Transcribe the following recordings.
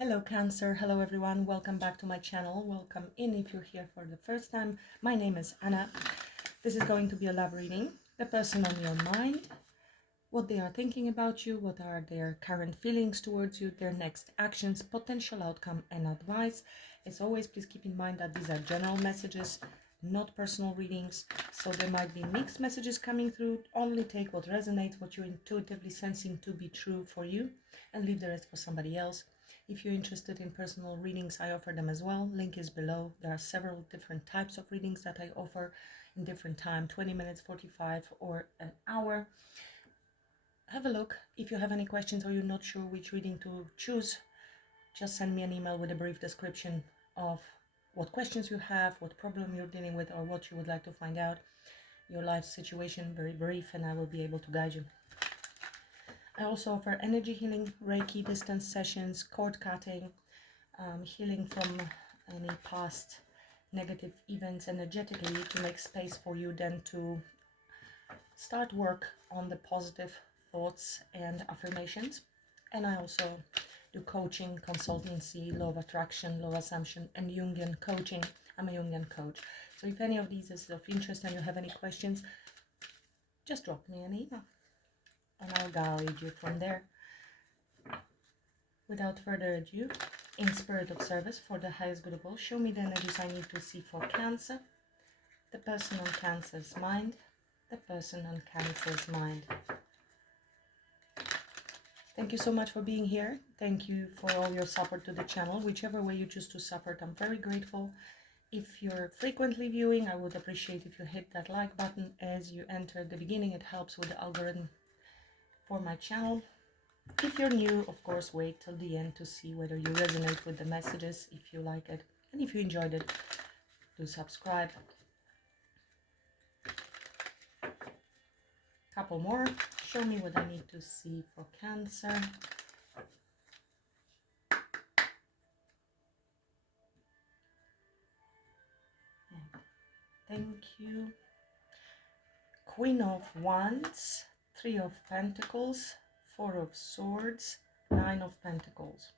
Hello Cancer, hello everyone, welcome back to my channel, welcome in if you're here for the first time. My name is Anna. This is going to be a love reading, the person on your mind, what they are thinking about you, what are their current feelings towards you, their next actions, potential outcome and advice. As always, please keep in mind that these are general messages, not personal readings, so there might be mixed messages coming through. Only take what resonates, what you're intuitively sensing to be true for you, and leave the rest for somebody else. If you're interested in personal readings, I offer them as well. Link is below. There are several different types of readings that I offer in different time, 20 minutes, 45 or an hour. Have a look. If you have any questions or you're not sure which reading to choose, just send me an email with a brief description of what questions you have, what problem you're dealing with, or what you would like to find out. Your life situation, very brief, and I will be able to guide you. I also offer energy healing, Reiki distance sessions, cord cutting, healing from any past negative events energetically to make space for you then to start work on the positive thoughts and affirmations. And I also do coaching, consultancy, law of attraction, law of assumption, and Jungian coaching. I'm a Jungian coach. So if any of these is of interest and you have any questions, just drop me an email and I'll guide you from there. Without further ado, in spirit of service for the highest good of all, show me the energies I need to see for Cancer, the person on Cancer's mind, the person on Cancer's mind. Thank you so much for being here. Thank you for all your support to the channel. Whichever way you choose to support, I'm very grateful. If you're frequently viewing, I would appreciate if you hit that like button as you enter at the beginning. It helps with the algorithm for my channel. If you're new, of course, wait till the end to see whether you resonate with the messages, if you like it. And if you enjoyed it, do subscribe. Couple more. Show me what I need to see for Cancer. And thank you. Queen of Wands, Three of Pentacles, Four of Swords, Nine of Pentacles.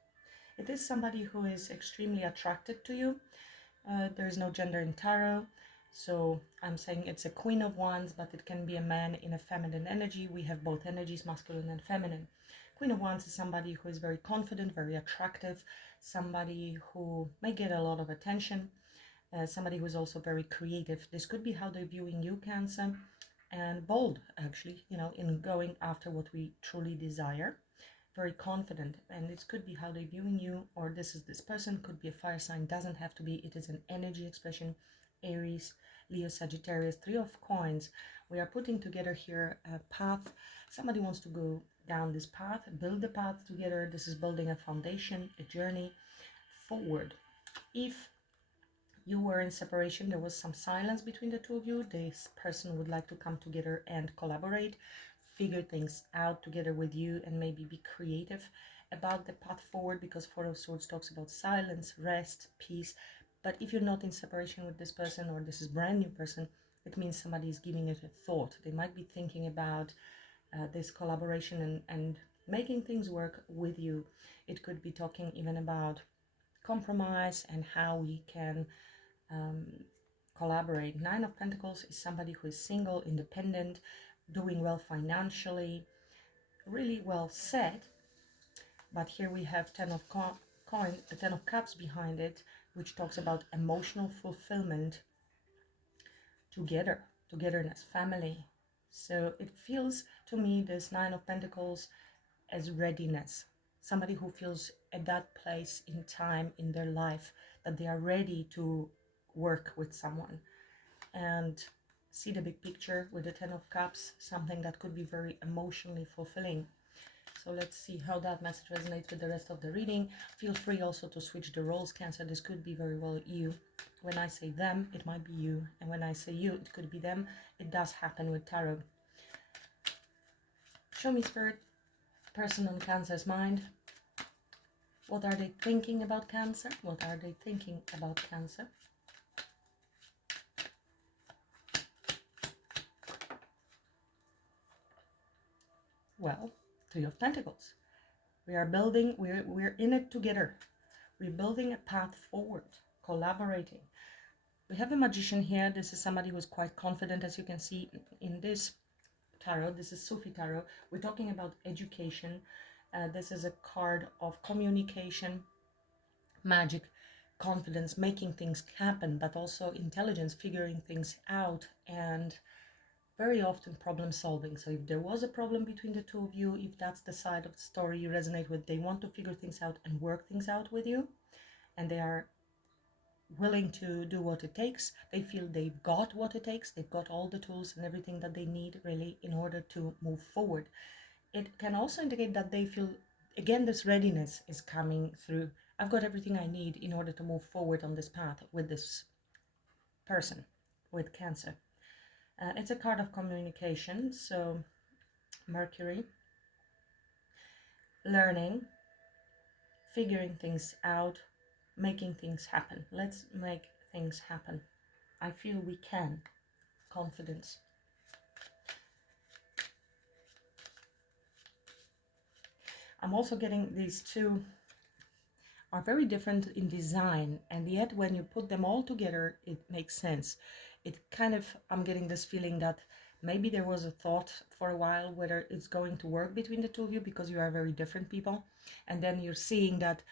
It is somebody who is extremely attracted to you. There is no gender in tarot, so I'm saying it's a Queen of Wands, but it can be a man in a feminine energy. We have both energies, masculine and feminine. Queen of Wands is somebody who is very confident, very attractive, somebody who may get a lot of attention, somebody who is also very creative. This could be how they're viewing you, Cancer, and bold, actually, in going after what we truly desire. Very confident, and it could be how they're viewing you, or this person could be a fire sign, doesn't have to be. It is an energy expression. Aries, Leo, Sagittarius, Three of Coins. We are putting together here a path. Somebody wants to go down this path, build the path together. This is building a foundation, a journey forward. If you were in separation, there was some silence between the two of you, this person would like to come together and collaborate, figure things out together with you, and maybe be creative about the path forward, because Four of Swords talks about silence, rest, peace. But if you're not in separation with this person, or this is brand new person, it means somebody is giving it a thought. They might be thinking about this collaboration and making things work with you. It could be talking even about compromise and how we can collaborate. Nine of Pentacles is somebody who is single, independent, doing well financially, really well set. But here we have Ten of Cups behind it, which talks about emotional fulfillment, togetherness, family. So it feels to me, this Nine of Pentacles, as readiness. Somebody who feels at that place in time in their life that they are ready to work with someone and see the big picture with the Ten of Cups, something that could be very emotionally fulfilling. So let's see how that message resonates with the rest of the reading. Feel free also to switch the roles, Cancer. This could be very well you. When I say them, it might be you. And when I say you, it could be them. It does happen with tarot. Show me, Spirit, person on Cancer's mind. What are they thinking about Cancer? What are they thinking about Cancer? Well, Three of Pentacles. We are building, we're in it together. We're building a path forward, collaborating. We have a magician here. This is somebody who's quite confident, as you can see in this tarot. This is Sufi tarot. We're talking about education. This is a card of communication, magic, confidence, making things happen, but also intelligence, figuring things out, and very often problem solving. So if there was a problem between the two of you, if that's the side of the story you resonate with, they want to figure things out and work things out with you, and they are willing to do what it takes. They feel they've got what it takes. They've got all the tools and everything that they need really in order to move forward. It can also indicate that they feel, again, this readiness is coming through. I've got everything I need in order to move forward on this path with this person with Cancer. It's a card of communication, so Mercury, learning, figuring things out, making things happen. Let's make things happen. I feel we can. Confidence. I'm also getting these two are very different in design, and yet when you put them all together, it makes sense. It kind of, I'm getting this feeling that maybe there was a thought for a while whether it's going to work between the two of you because you are very different people, and then you're seeing that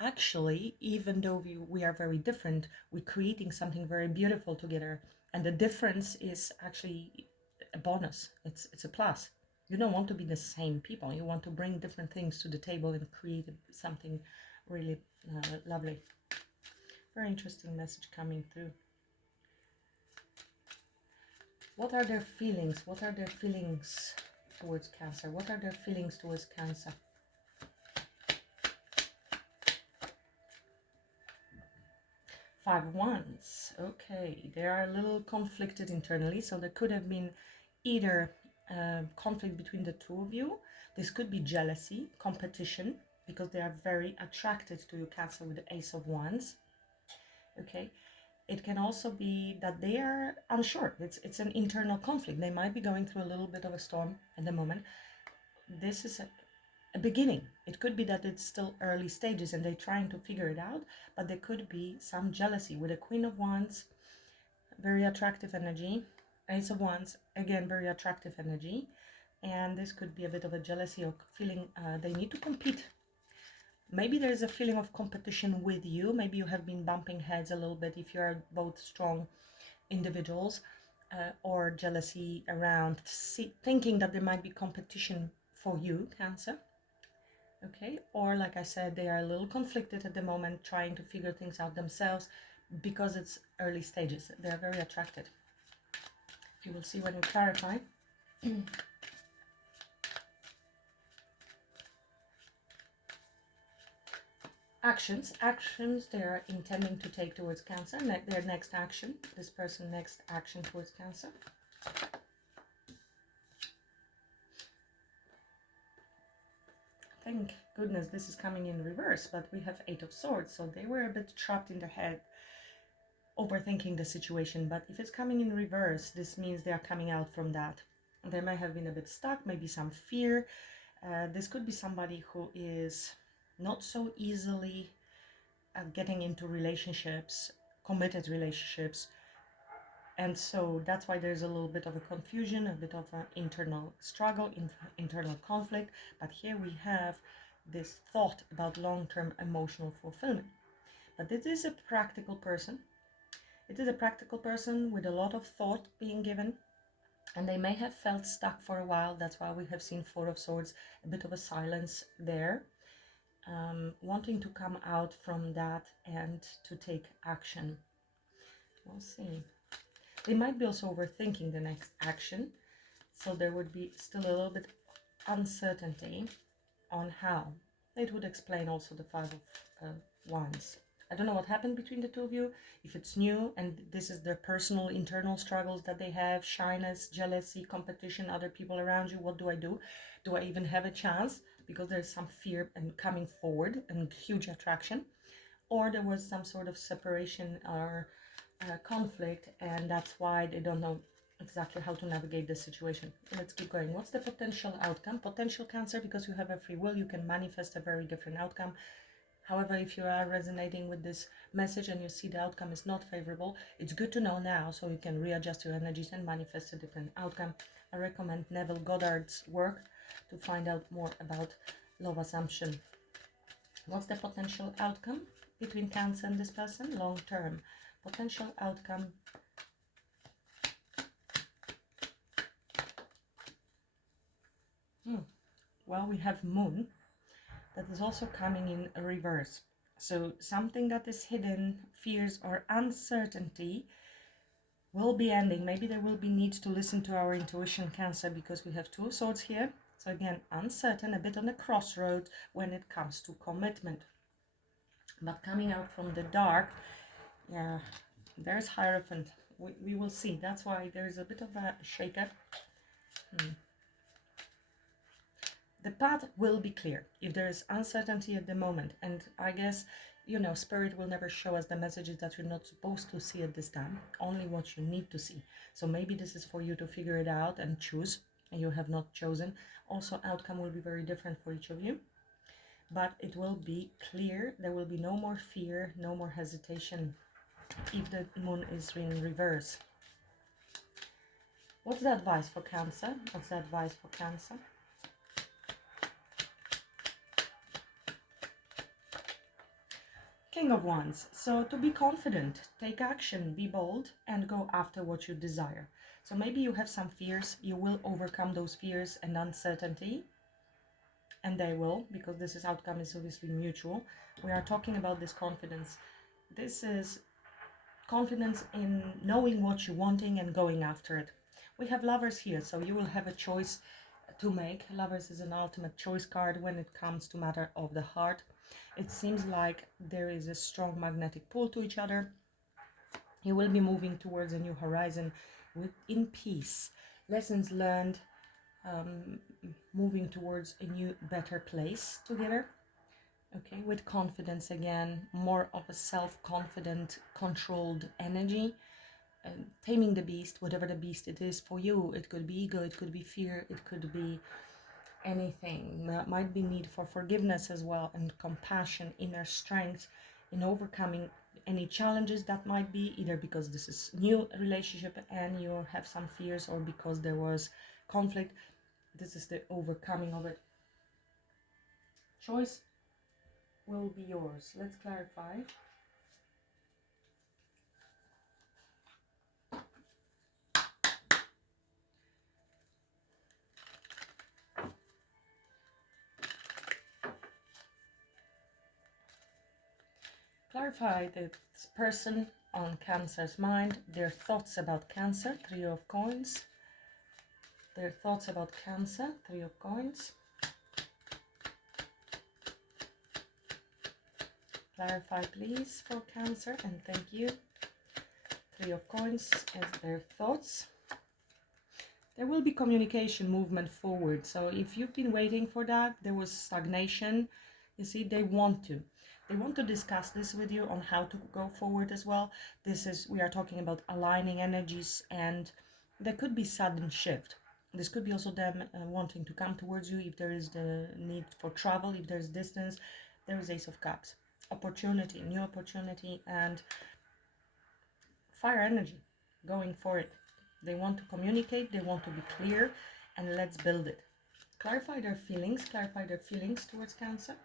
actually, even though we are very different, we're creating something very beautiful together, and the difference is actually a bonus. It's a plus. You don't want to be the same people. You want to bring different things to the table and create something really lovely. Very interesting message coming through. What are their feelings? What are their feelings towards Cancer? What are their feelings towards Cancer? Five of Wands. Okay, they are a little conflicted internally, so there could have been either conflict between the two of you. This could be jealousy, competition, because they are very attracted to you, Cancer, with the Ace of Wands. Okay, it can also be that they are unsure. It's an internal conflict. They might be going through a little bit of a storm at the moment. This is a beginning. It could be that it's still early stages and they're trying to figure it out, but there could be some jealousy with a Queen of Wands, very attractive energy. Ace of Wands, again, very attractive energy. And this could be a bit of a jealousy or feeling they need to compete. Maybe there's a feeling of competition with you. Maybe you have been bumping heads a little bit if you are both strong individuals, or jealousy around thinking that there might be competition for you, Cancer. Okay, or like I said, they are a little conflicted at the moment, trying to figure things out themselves because it's early stages. They are very attracted. You will see when we clarify. Actions they are intending to take towards Cancer, their next action, this person's next action towards Cancer. Thank goodness this is coming in reverse, but we have Eight of Swords, so they were a bit trapped in their head, overthinking the situation. But if it's coming in reverse, this means they are coming out from that. They may have been a bit stuck, maybe some fear. This could be somebody who is not so easily getting into relationships, committed relationships, and so that's why there's a little bit of a confusion, a bit of an internal struggle, internal conflict. But here we have this thought about long-term emotional fulfillment. But this is a practical person. It is a practical person with a lot of thought being given, and they may have felt stuck for a while. That's why we have seen Four of Swords, a bit of a silence there, wanting to come out from that and to take action. We'll see. They might be also overthinking the next action, so there would be still a little bit uncertainty on how. It would explain also the Five of Wands. I don't know what happened between the two of you, if it's new and this is their personal internal struggles that they have, shyness, jealousy, competition, other people around you. What do I do? Do I even have a chance? Because there's some fear and coming forward and huge attraction. Or there was some sort of separation or conflict, and that's why they don't know exactly how to navigate the situation. Let's keep going. What's the potential outcome? Potential Cancer, because you have a free will, you can manifest a very different outcome. However, if you are resonating with this message and you see the outcome is not favorable, it's good to know now so you can readjust your energies and manifest a different outcome. I recommend Neville Goddard's work to find out more about law of assumption. What's the potential outcome between Cancer and this person? Long term. Potential outcome. Well, we have Moon. That is also coming in reverse. So something that is hidden, fears or uncertainty, will be ending. Maybe there will be need to listen to our intuition, Cancer, because we have 2 of Swords here. So again, uncertain, a bit on the crossroads when it comes to commitment. But coming out from the dark, yeah, there's Hierophant. We will see. That's why there's a bit of a shake-up. The path will be clear if there is uncertainty at the moment. And I guess, you know, Spirit will never show us the messages that you're not supposed to see at this time, only what you need to see. So maybe this is for you to figure it out and choose, and you have not chosen. Also, outcome will be very different for each of you, but it will be clear. There will be no more fear, no more hesitation if the Moon is in reverse. What's the advice for Cancer? What's the advice for Cancer? King of Wands. So to be confident, take action, be bold, and go after what you desire. So maybe you have some fears. You will overcome those fears and uncertainty. And they will, because this outcome is obviously mutual. We are talking about this confidence. This is confidence in knowing what you're wanting and going after it. We have Lovers here, so you will have a choice to make. Lovers is an ultimate choice card when it comes to matter of the heart. It seems like there is a strong magnetic pull to each other. You will be moving towards a new horizon in peace. Lessons learned, moving towards a new, better place together. Okay, with confidence again, more of a self-confident, controlled energy. Taming the beast, whatever the beast it is for you. It could be ego, it could be fear, it could be anything. That might be need for forgiveness as well, and compassion, inner strength in overcoming any challenges that might be, either because this is new relationship and you have some fears, or because there was conflict. This is the overcoming of it. Choice will be yours. Let's clarify. Clarify this person on Cancer's mind, their thoughts about Cancer, 3 of Coins. Their thoughts about Cancer, 3 of Coins. Clarify please for Cancer, and thank you. 3 of Coins as their thoughts. There will be communication, movement forward. So if you've been waiting for that, there was stagnation. You see, they want to discuss this with you on how to go forward as well. We are talking about aligning energies, and there could be sudden shift. This could be also them wanting to come towards you if there is the need for travel, if there's distance. There is Ace of Cups. Opportunity, new opportunity, and fire energy, going for it. They want to communicate, they want to be clear, and let's build it. Clarify their feelings towards Cancer.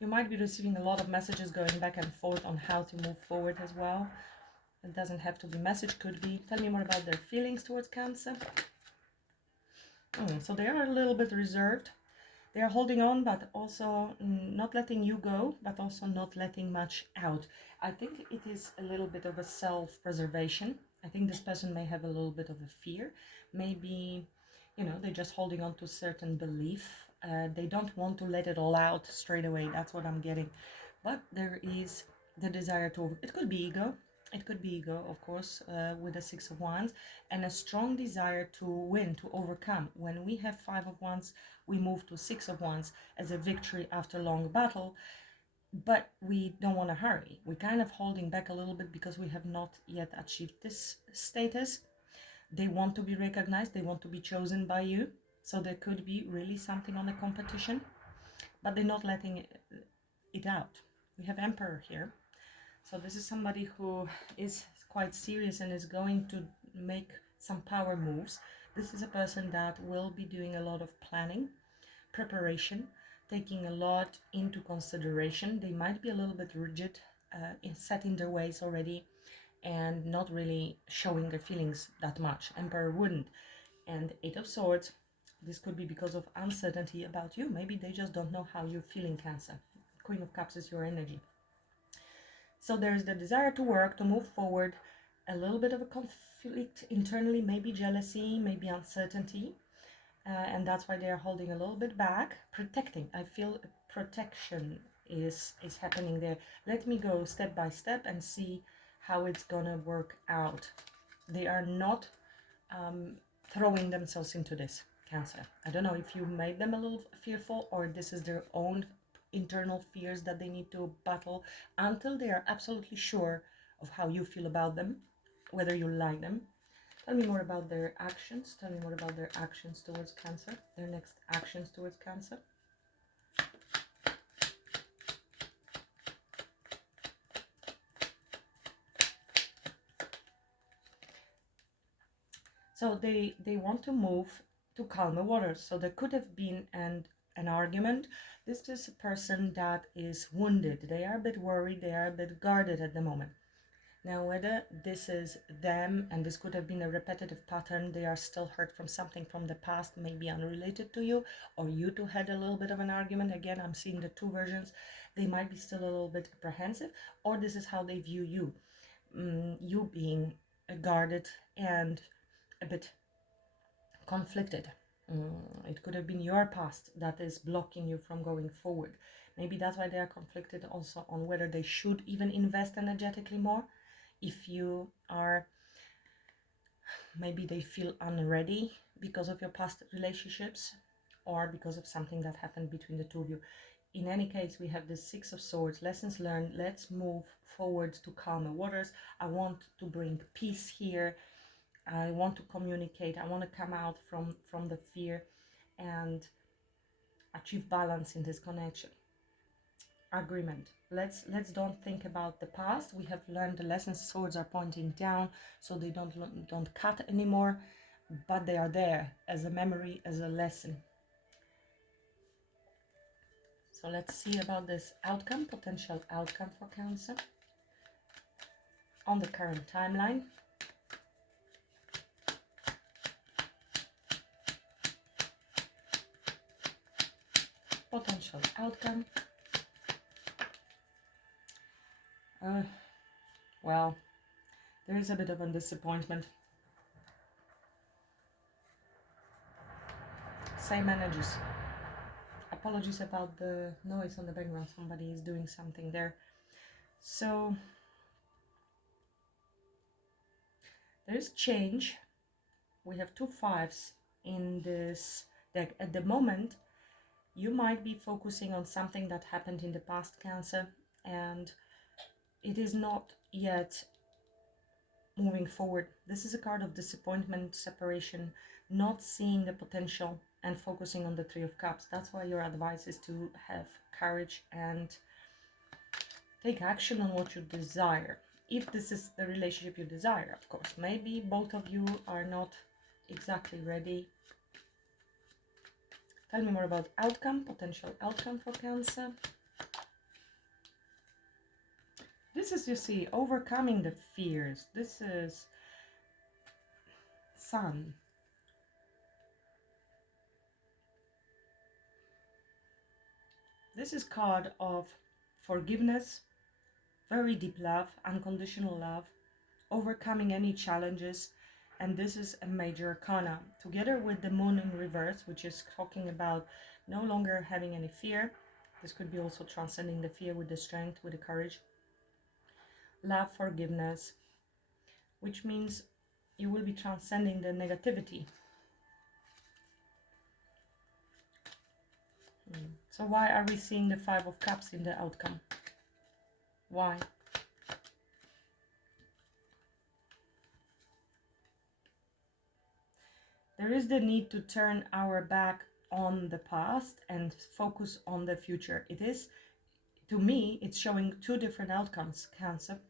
You might be receiving a lot of messages going back and forth on how to move forward as well. It doesn't have to be message, could be. Tell me more about their feelings towards Cancer. So they are a little bit reserved. They are holding on, but also not letting you go, but also not letting much out. I think it is a little bit of a self-preservation. I think this person may have a little bit of a fear. Maybe, they're just holding on to certain belief. They don't want to let it all out straight away. That's what I'm getting. But there is the desire to, it could be ego. It could be ego, of course, with the 6 of Wands, and a strong desire to win, to overcome. When we have 5 of Wands, we move to 6 of Wands as a victory after long battle. but we don't want to hurry. We're kind of holding back a little bit because we have not yet achieved this status. They want to be recognized, they want to be chosen by you. So there could be really something on the competition, but they're not letting it out. We have Emperor here. So this is somebody who is quite serious and is going to make some power moves. This is a person that will be doing a lot of planning, preparation, taking a lot into consideration. They might be a little bit rigid, set in their ways already, and not really showing their feelings that much. Emperor wouldn't. And Eight of Swords, this could be because of uncertainty about you. Maybe they just don't know how you're feeling, Cancer. Queen of Cups is your energy. So there's the desire to work, to move forward, a little bit of a conflict internally, maybe jealousy, maybe uncertainty. And that's why they are holding a little bit back, protecting. I feel protection is happening there. Let me go step by step and see how it's gonna work out. They are not throwing themselves into this, Cancer. I don't know if you made them a little fearful, or this is their own internal fears that they need to battle until they are absolutely sure of how you feel about them, whether you like them. Tell me more about their actions. Tell me more about their actions towards Cancer. Their next actions towards Cancer. So they want to move to calmer waters. So there could have been an argument. This is a person that is wounded. They are a bit worried. They are a bit guarded at the moment. Now, whether this is them, and this could have been a repetitive pattern, they are still hurt from something from the past, maybe unrelated to you, or you two had a little bit of an argument. Again, I'm seeing the two versions. They might be still a little bit apprehensive, or this is how they view you. You being guarded and a bit conflicted. It could have been your past that is blocking you from going forward. Maybe that's why they are conflicted also on whether they should even invest energetically more. If you are, maybe they feel unready because of your past relationships or because of something that happened between the two of you. In any case, we have the Six of Swords, lessons learned. Let's move forward to calmer waters. I want to bring peace here. I want to communicate. I want to come out from the fear and achieve balance in this connection. Agreement. Let's don't think about the past. We have learned the lessons. Swords are pointing down, so they don't cut anymore, but they are there as a memory, as a lesson. So let's see about this outcome, potential outcome for Cancer on the current timeline. Potential outcome. Well, there is a bit of a disappointment. Same energies. Apologies about the noise on the background. Somebody is doing something there. So there's change. We have 2 5s in this deck. At the moment, you might be focusing on something that happened in the past, Cancer, and it is not yet moving forward. This is a card of disappointment, separation, not seeing the potential and focusing on the Three of Cups. That's why your advice is to have courage and take action on what you desire. If this is the relationship you desire, of course. Maybe both of you are not exactly ready. Tell me more about outcome, potential outcome for Cancer. This is, you see, overcoming the fears. This is Sun. This is card of forgiveness, very deep love, unconditional love, overcoming any challenges, and this is a major arcana. Together with the Moon in reverse, which is talking about no longer having any fear. This could be also transcending the fear with the strength, with the courage. Love, forgiveness, which means you will be transcending the negativity. So why are we seeing the Five of Cups in the outcome? Why? There is the need to turn our back on the past and focus on the future. It is, to me, it's showing two different outcomes, Cancer,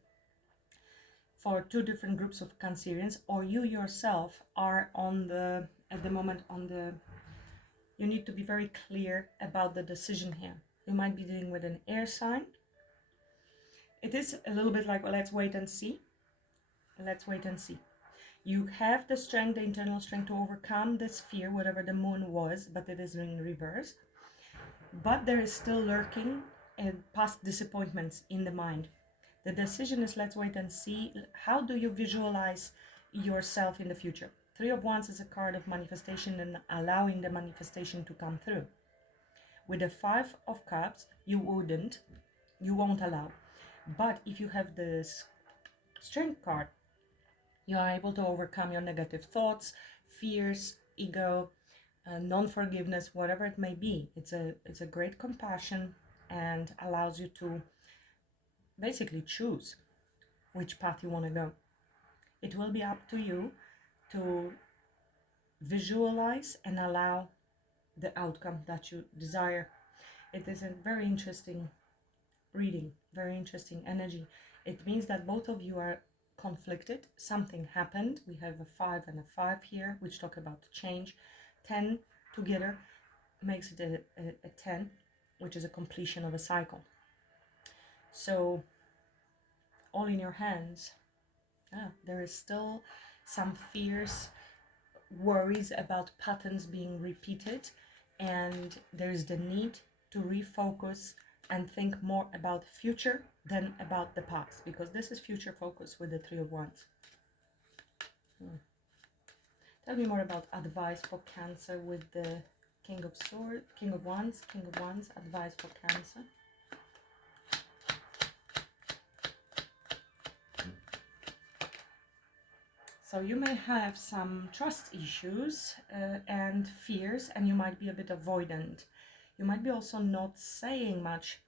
for two different groups of Cancerians, or you yourself are on the, at the moment, on the, you need to be very clear about the decision here. You might be dealing with an air sign. It is a little bit like, well, let's wait and see. Let's wait and see. You have the strength, the internal strength to overcome this fear, whatever the moon was, but it is in reverse. But there is still lurking past disappointments in the mind. The decision is, let's wait and see. How do you visualize yourself in the future? Three of Wands is a card of manifestation and allowing the manifestation to come through. With the Five of Cups, you won't allow. But if you have this Strength card, you are able to overcome your negative thoughts, fears, ego, non-forgiveness, whatever it may be. It's a great compassion and allows you to basically choose which path you want to go. It will be up to you to visualize and allow the outcome that you desire. It is a very interesting reading, very interesting energy. It means that both of you are conflicted. Something happened. We have a 5 and a 5 here, which talk about change. 10 together makes it a 10, which is a completion of a cycle. So all in your hands. There is still some fears, worries about patterns being repeated, and there is the need to refocus and think more about future than about the past, because this is future focus with the Three of Wands. Tell me more about advice for Cancer with the King of Wands, advice for Cancer. So you may have some trust issues and fears, and you might be a bit avoidant. You might be also not saying much,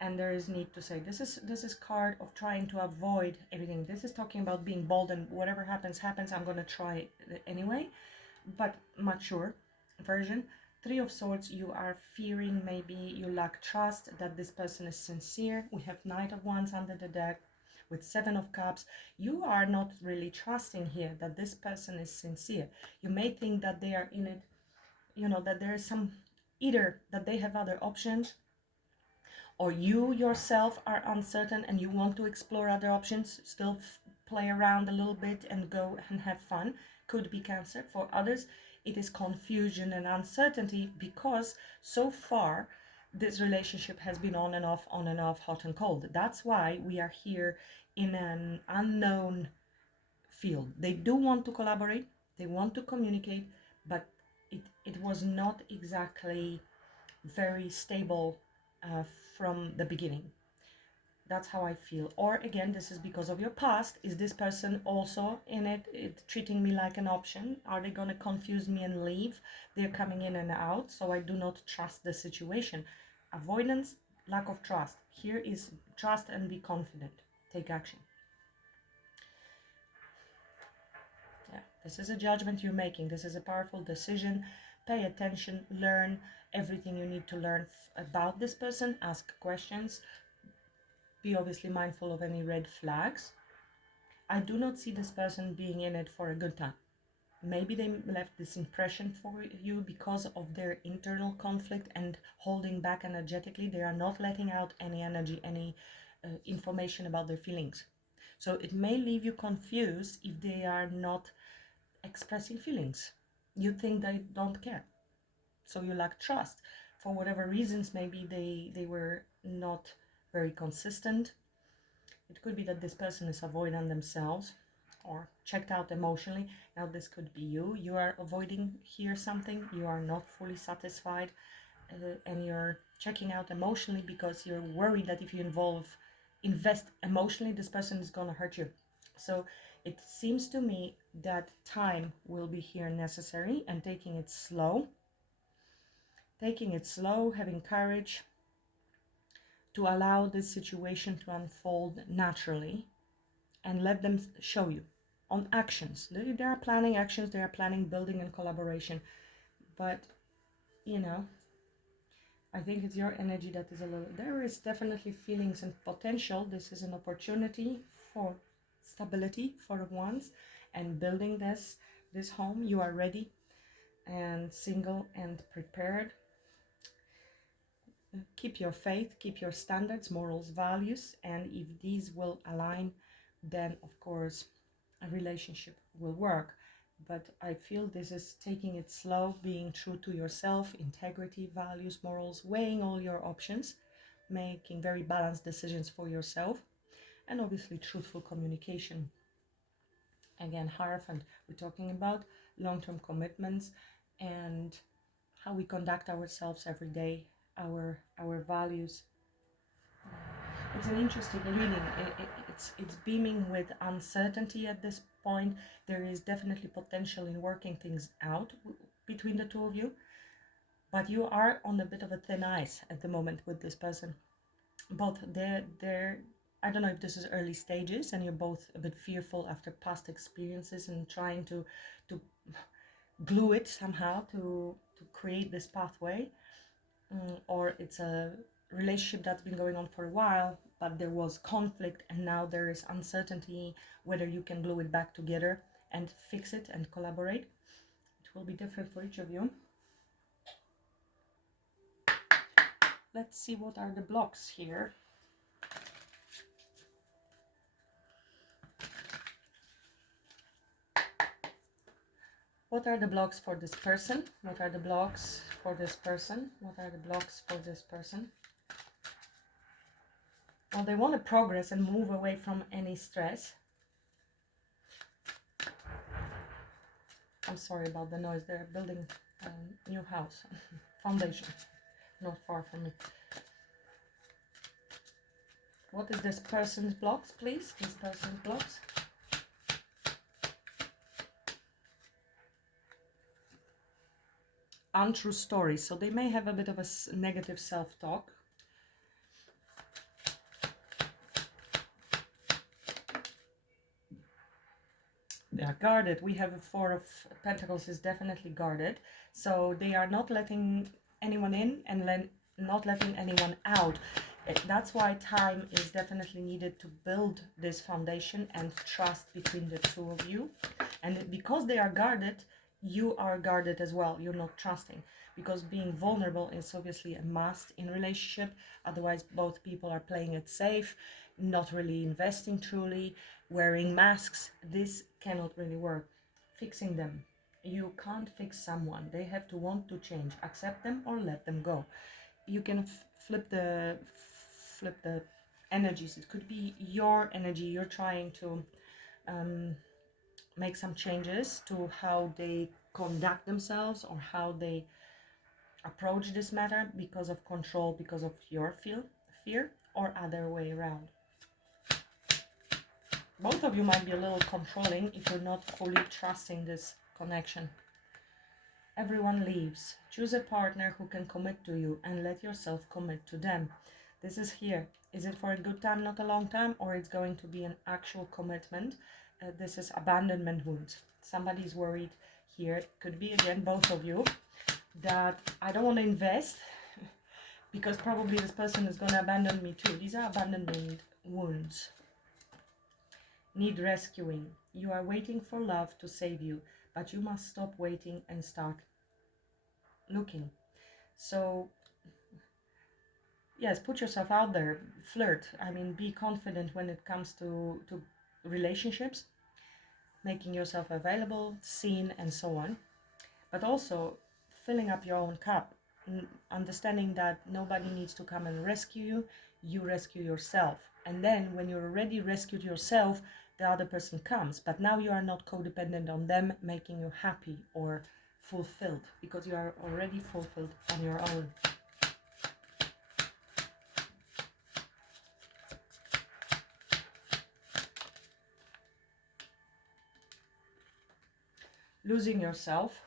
and there is need to say. This is card of trying to avoid everything. This is talking about being bold and whatever happens, I'm going to try it anyway, but mature version. Three of Swords, you are fearing, maybe you lack trust that this person is sincere. We have Knight of Wands under the deck. With Seven of Cups, you are not really trusting here that this person is sincere. You may think that they are in it, that there is some, either that they have other options, or you yourself are uncertain and you want to explore other options, still play around a little bit and go and have fun. Could be Cancer. For others, it is confusion and uncertainty, because so far this relationship has been on and off, hot and cold. That's why we are here in an unknown field. They do want to collaborate, they want to communicate, but it was not exactly very stable from the beginning. That's how I feel. Or again, this is because of your past. Is this person also in it treating me like an option? Are they going to confuse me and leave? They're coming in and out, so I do not trust the situation. Avoidance, lack of trust. Here is trust and be confident. Take action. Yeah, this is a judgment you're making. This is a powerful decision. Pay attention, learn everything you need to learn about this person. Ask questions. Be obviously mindful of any red flags. I do not see this person being in it for a good time. Maybe they left this impression for you because of their internal conflict and holding back energetically. They are not letting out any energy, any information about their feelings. So it may leave you confused if they are not expressing feelings. You think they don't care. So you lack trust. For whatever reasons, maybe they were not very consistent. It could be that this person is avoidant themselves or checked out emotionally. Now this could be you. You are avoiding here something. You are not fully satisfied and you're checking out emotionally because you're worried that if you invest emotionally, this person is going to hurt you. So it seems to me that time will be here necessary, and taking it slow, having courage to allow this situation to unfold naturally and let them show you on actions. They are planning actions, they are planning building and collaboration, but you know, I think it's your energy that is a little, there is definitely feelings and potential. This is an opportunity for stability for once and building this home. You are ready and single and prepared. Keep your faith, keep your standards, morals, values, and if these will align, then of course a relationship will work. But I feel this is taking it slow, being true to yourself, integrity, values, morals, weighing all your options, making very balanced decisions for yourself, and obviously truthful communication. Again, Hierophant, we're talking about long-term commitments and how we conduct ourselves every day, our values. It's an interesting reading. It's beaming with uncertainty at this point. There is definitely potential in working things out between the two of you, but you are on a bit of a thin ice at the moment with this person. Both they're I don't know if this is early stages and you're both a bit fearful after past experiences and trying to glue it somehow to create this pathway, or it's a relationship that's been going on for a while, but there was conflict and now there is uncertainty whether you can glue it back together and fix it and collaborate. It will be different for each of you. Let's see what are the blocks here. What are the blocks for this person? What are the blocks for this person? What are the blocks for this person? Well, they want to progress and move away from any stress. I'm sorry about the noise. They're building a new house, foundation, not far from me. What is this person's blocks, please? This person's blocks. Untrue stories. So they may have a bit of a negative self-talk. They are guarded. We have a Four of Pentacles is definitely guarded. So they are not letting anyone in and not letting anyone out. That's why time is definitely needed to build this foundation and trust between the two of you. And because they are guarded, you are guarded as well. You're not trusting, because being vulnerable is obviously a must in relationship. Otherwise, both people are playing it safe, not really investing truly, wearing masks. This cannot really work. Fixing them. You can't fix someone. They have to want to change. Accept them or let them go. You can flip the energies. It could be your energy. You're trying to make some changes to how they conduct themselves or how they approach this matter because of control, because of your fear, or other way around. Both of you might be a little controlling if you're not fully trusting this connection. Everyone leaves. Choose a partner who can commit to you and let yourself commit to them. This is here. Is it for a good time, not a long time, or it's going to be an actual commitment? This is abandonment wounds. Somebody's worried here. Could be, again, both of you, that I don't want to invest because probably this person is going to abandon me too. These are abandonment wounds. Need rescuing. You are waiting for love to save you, but you must stop waiting and start looking. So yes, put yourself out there, flirt. I mean, be confident when it comes to relationships, making yourself available, seen, and so on. But also filling up your own cup, understanding that nobody needs to come and rescue you. You rescue yourself. And then when you're already rescued yourself, the other person comes. But now you are not codependent on them making you happy or fulfilled, because you are already fulfilled on your own. Losing yourself.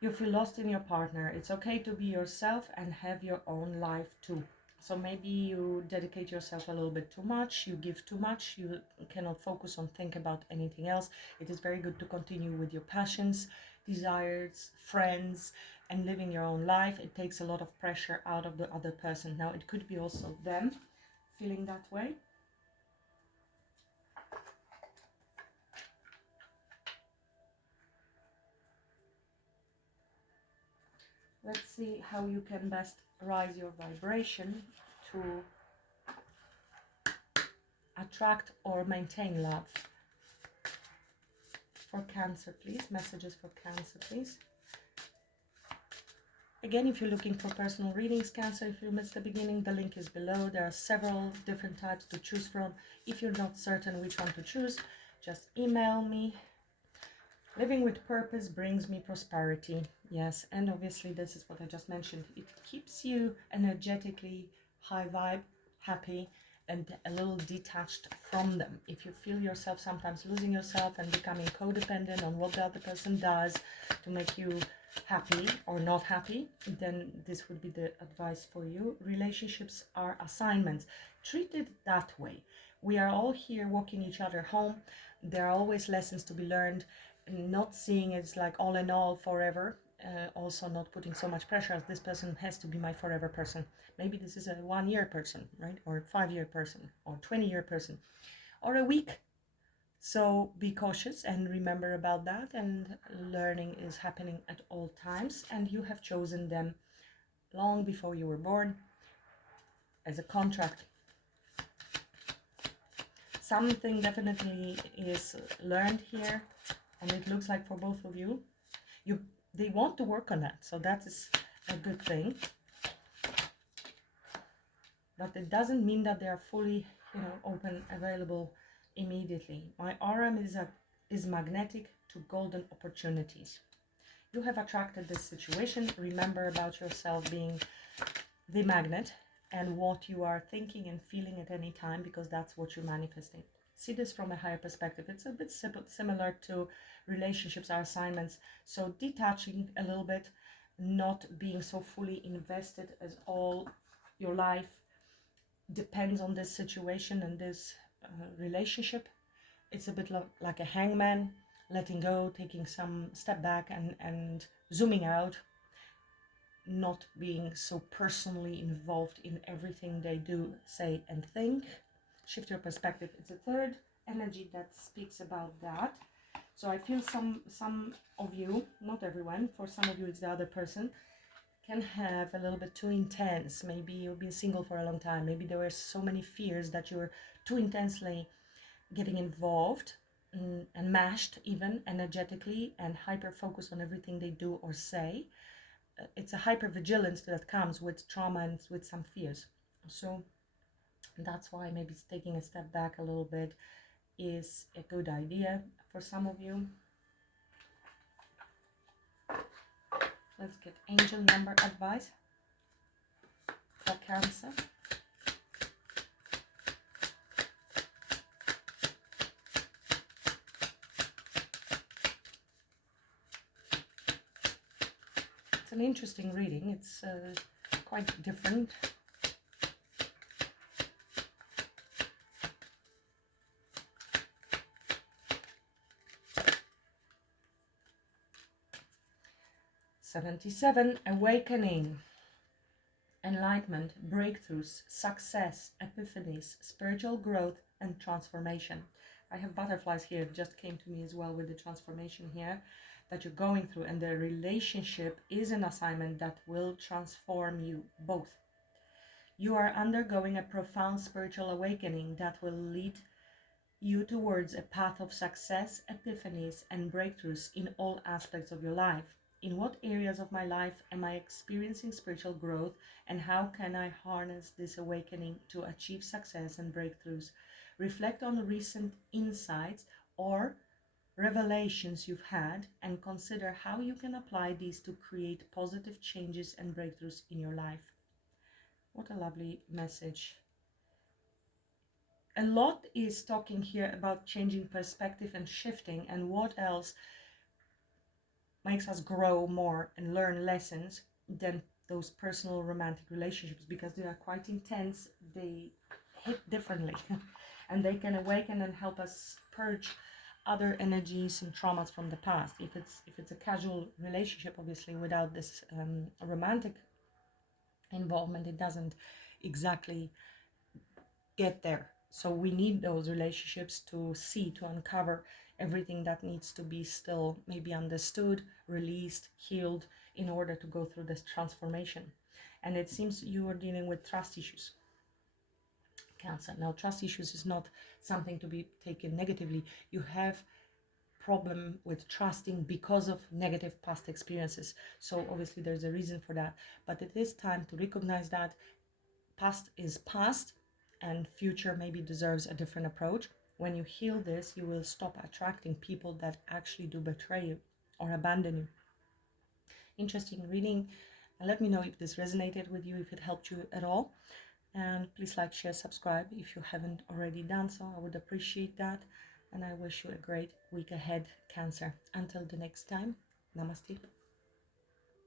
You feel lost in your partner. It's okay to be yourself and have your own life too. So maybe you dedicate yourself a little bit too much, you give too much, you cannot focus on think about anything else. It is very good to continue with your passions, desires, friends, and living your own life. It takes a lot of pressure out of the other person. Now it could be also them feeling that way. Let's see how you can best rise your vibration to attract or maintain love. For Cancer, please. Messages for Cancer, please. Again, if you're looking for personal readings, Cancer, if you missed the beginning, the link is below. There are several different types to choose from. If you're not certain which one to choose, just email me. Living with purpose brings me prosperity. Yes, and obviously this is what I just mentioned. It keeps you energetically high vibe, happy, and a little detached from them. If you feel yourself sometimes losing yourself and becoming codependent on what the other person does to make you happy or not happy, then this would be the advice for you. Relationships are assignments. Treat it that way. We are all here walking each other home. There are always lessons to be learned. Not seeing it's like all in all forever. Also not putting so much pressure as this person has to be my forever person. Maybe this is a 1 year person, right? Or 5 year person, or 20-year person, or a week. So be cautious and remember about that. And learning is happening at all times, and you have chosen them long before you were born as a contract. Something definitely is learned here, and it looks like for both of you, they want to work on that, so that is a good thing. But it doesn't mean that they are fully, open, available immediately. My aura is magnetic to golden opportunities. You have attracted this situation. Remember about yourself being the magnet and what you are thinking and feeling at any time, because that's what you're manifesting. See this from a higher perspective. It's a bit similar to relationships are assignments. So detaching a little bit, not being so fully invested as all your life depends on this situation and this relationship. It's a bit like a hangman, letting go, taking some step back and zooming out, not being so personally involved in everything they do, say, and think. Shift your perspective. It's a third energy that speaks about that. So I feel some of you, not everyone, for some of you it's the other person, can have a little bit too intense. Maybe you've been single for a long time. Maybe there were so many fears that you're too intensely getting involved and mashed even energetically and hyper focused on everything they do or say. It's a hyper vigilance that comes with trauma and with some fears. So that's why maybe taking a step back a little bit is a good idea for some of you. Let's get angel number advice for Cancer. It's an interesting reading. It's quite different. '77, awakening, enlightenment, breakthroughs, success, epiphanies, spiritual growth, and transformation. I have butterflies here. It just came to me as well with the transformation here that you're going through, and the relationship is an assignment that will transform you both. You are undergoing a profound spiritual awakening that will lead you towards a path of success, epiphanies, and breakthroughs in all aspects of your life. In what areas of my life am I experiencing spiritual growth, and how can I harness this awakening to achieve success and breakthroughs? Reflect on recent insights or revelations you've had and consider how you can apply these to create positive changes and breakthroughs in your life. What a lovely message. A lot is talking here about changing perspective and shifting, and what else makes us grow more and learn lessons than those personal romantic relationships, because they are quite intense, they hit differently and they can awaken and help us purge other energies and traumas from the past. If it's a casual relationship, obviously without this romantic involvement, it doesn't exactly get there. So we need those relationships to see, to uncover everything that needs to be still maybe understood, released, healed, in order to go through this transformation. And it seems you are dealing with trust issues, Cancer. Now, trust issues is not something to be taken negatively. You have problem with trusting because of negative past experiences. So obviously there's a reason for that. But it is time to recognize that past is past and future maybe deserves a different approach. When you heal this, you will stop attracting people that actually do betray you or abandon you. Interesting reading. Let me know if this resonated with you, if it helped you at all. And please like, share, subscribe if you haven't already done so. I would appreciate that. And I wish you a great week ahead, Cancer. Until the next time, namaste.